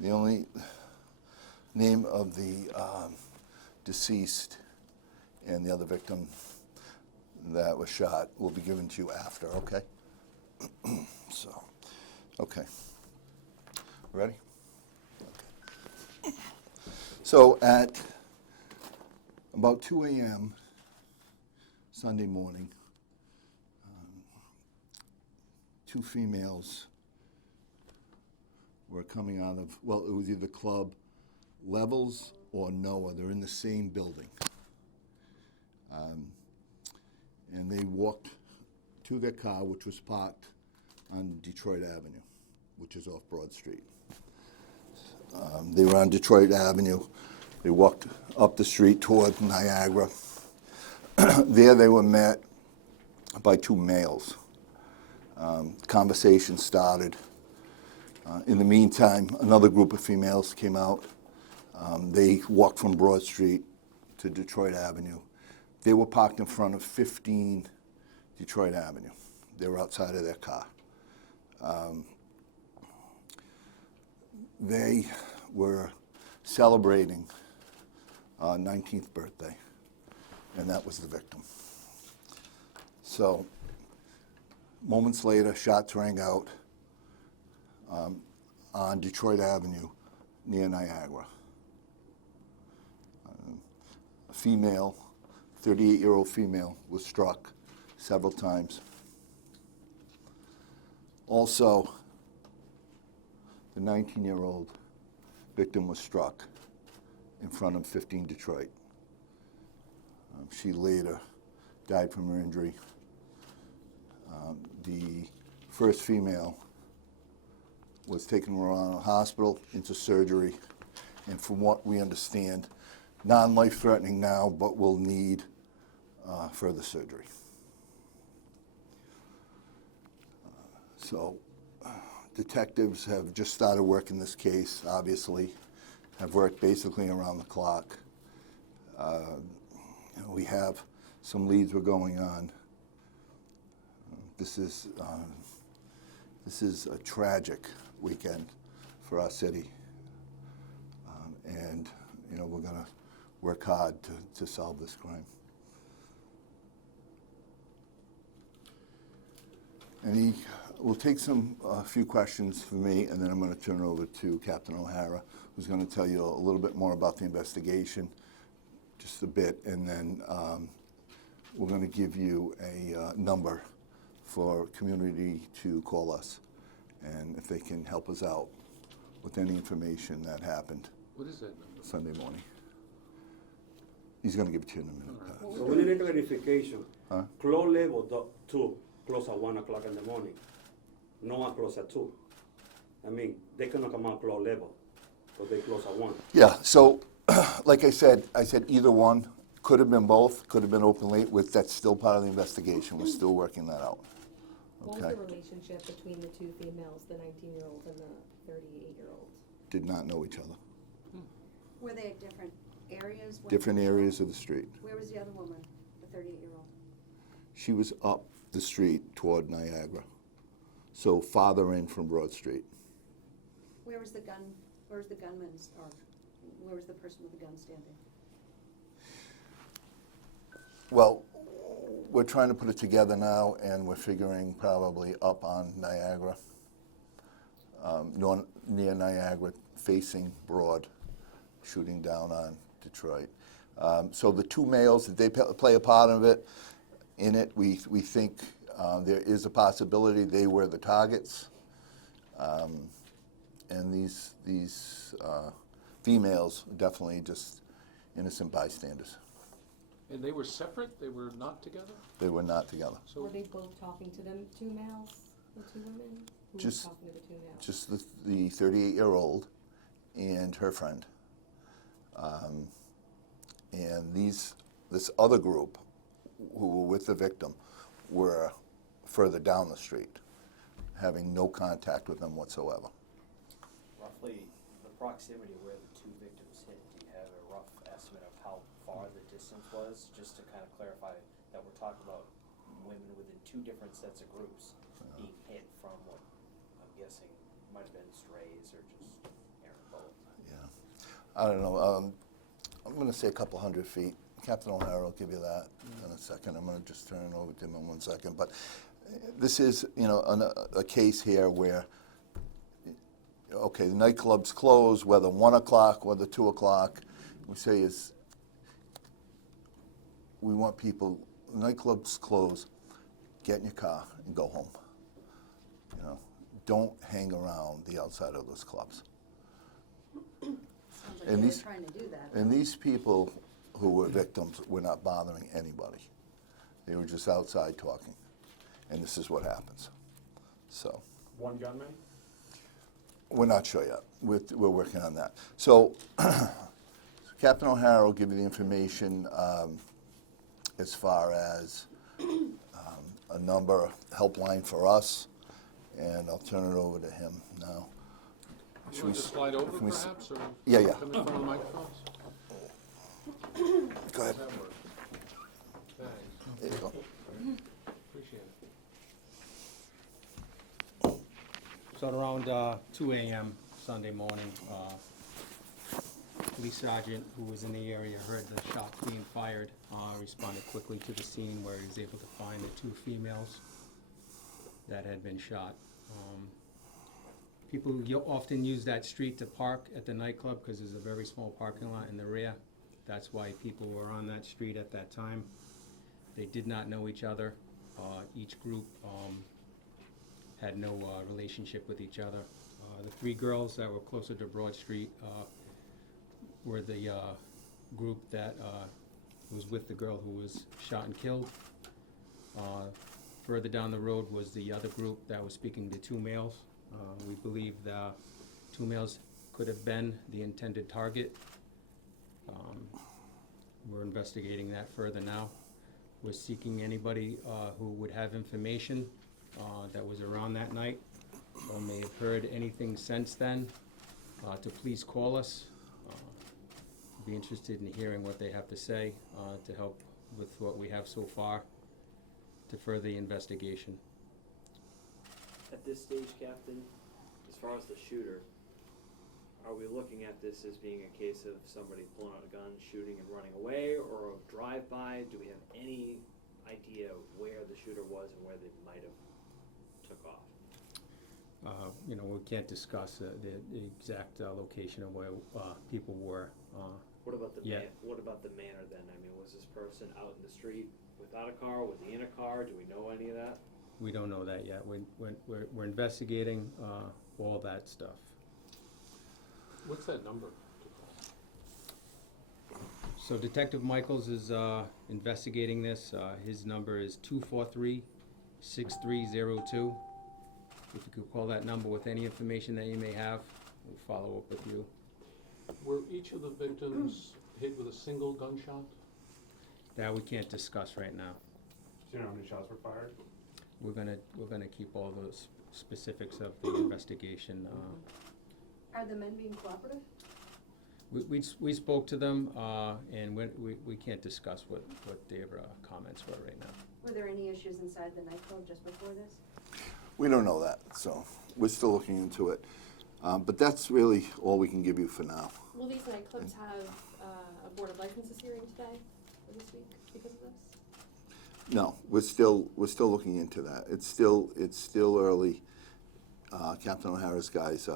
The only name of the deceased and the other victim that was shot will be given to you after, okay? So, okay. Ready? Okay. So at about 2 a.m. Sunday morning, two females were coming out of, well, it was either Club Levels or Noah. They're in the same building. And they walked to their car, which was parked on Detroit Avenue, which is off Broad Street. They were on Detroit Avenue. They walked up the street toward Niagara. There they were met by two males. Conversation started. In the meantime, another group of females came out. They walked from Broad Street to Detroit Avenue. They were parked in front of 15 Detroit Avenue. They were outside of their car. They were celebrating 19th birthday, and that was the victim. So, moments later, shots rang out on Detroit Avenue near Niagara. A female, 38-year-old female, was struck several times. Also, the 19-year-old victim was struck in front of 15 Detroit. She later died from her injury. The first female was taken around a hospital into surgery, and from what we understand, non-life-threatening now, but will need further surgery. So, detectives have just started working this case, obviously, have worked basically around the clock. We have some leads we're going on. This is a tragic weekend for our city, and we're going to work hard to solve this crime. We'll take a few questions from me, and then I'm going to turn it over to Captain O'Hara, who's going to tell you a little bit more about the investigation, just a bit, and then we're going to give you a number for community to call us, and if they can help us out with any information that happened. What is that number? Sunday morning. He's going to give it to you in a minute. Right. So we need a clarification. Club Level 2 close at 1 o'clock in the morning. No one close at 2. I mean, they cannot come out Club Level, so they close at 1. Yeah, so like I said either one. Could have been both, could have been open late. That's still part of the investigation. We're still working that out. What was the relationship between the two females, the 19-year-old and the 38-year-old? Did not know each other. Were they at different areas? Different areas of the street. Where was the other woman, the 38-year-old? She was up the street toward Niagara. So farther in from Broad Street. Where was the gun, where was the gunman's, or where was the person with the gun standing? Well, we're trying to put it together now, and we're figuring probably up on Niagara, near Niagara, facing Broad, shooting down on Detroit. So the two males, did they play a part of it? In it, we think there is a possibility they were the targets, and these females definitely just innocent bystanders. And they were separate? They were not together? They were not together. So were they both talking to them, two males, the two women? Who was talking to the two males? Just the 38-year-old and her friend. And this other group who were with the victim were further down the street, having no contact with them whatsoever. Roughly the proximity where the two victims hit, do you have a rough estimate of how far the distance was, just to kind of clarify that we're talking about women within two different sets of groups being hit from what I'm guessing might have been strays or just errant I don't know, I'm gonna say a couple hundred feet. Captain O'Hara will give you that in a second. I'm gonna just turn it over to him in 1 second. But this is, you know, a case here where, okay, the nightclub's closed, whether 1 o'clock, whether 2 o'clock. We say is, we want people, nightclub's closed, get in your car and go home. You know, don't hang around the outside of those clubs. Sounds like And they were these- trying to do that. And these people who were victims were not bothering anybody. They were just outside talking. And this is what happens. So, One gunman? we're not sure yet. We're working on that. So, Captain O'Hara will give you the information as far as a number, helpline for us, and I'll turn it over to him now. You Should want we to slide over can we s- perhaps, or? Yeah, yeah. Come in front of the microphones? Go ahead. Does that work? Thanks, There you go. appreciate it. So at around 2 a.m. Sunday morning, police sergeant who was in the area heard the shots being fired, responded quickly to the scene where he was able to find the 2 females that had been shot. People often use that street to park at the nightclub because there's a very small parking lot in the rear. That's why people were on that street at that time. They did not know each other. Each group had no relationship with each other. The 3 girls that were closer to Broad Street were the group that was with the girl who was shot and killed. Further down the road was the other group that was speaking to 2 males. We believe the 2 males could have been the intended target. We're investigating that further now. We're seeking anybody who would have information that was around that night or may have heard anything since then to please call us. Be interested in hearing what they have to say to help with what we have so far to further the investigation. At this stage, Captain, as far as the shooter, are we looking at this as being a case of somebody pulling out a gun, shooting and running away, or a drive-by? Do we have any idea where the shooter was and where they might have took off? You know, we can't discuss the exact location of where people were. What about the Yeah. what about the manner then? I mean, was this person out in the street without a car? Was he in a car? Do we know any of that? We don't know that yet. We're investigating all that stuff. What's that number? So Detective Michaels is investigating this. His number is 243-6302. If you could call that number with any information that you may have, we'll follow up with you. Were each of the victims hit with a single gunshot? That we can't discuss right now. Do you know how many shots were fired? We're gonna keep all those specifics of the investigation. Are the men being cooperative? We spoke to them, and we can't discuss what their comments were right now. Were there any issues inside the nightclub just before this? We don't know that, so we're still looking into it. But that's really all we can give you for now. Will these nightclubs have a board of licenses hearing today or this week because of this? No, we're still looking into that. It's still early. Captain O'Hara's guys,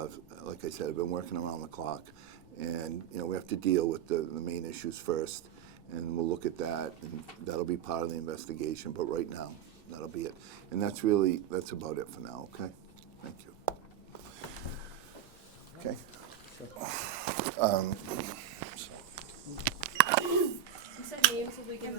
like I said, have been working around the clock, and you know we have to deal with the main issues first, and we'll look at that, and that'll be part of the investigation. But right now, that'll be it, and that's about it for now. Okay, thank you. Okay. You said names will be given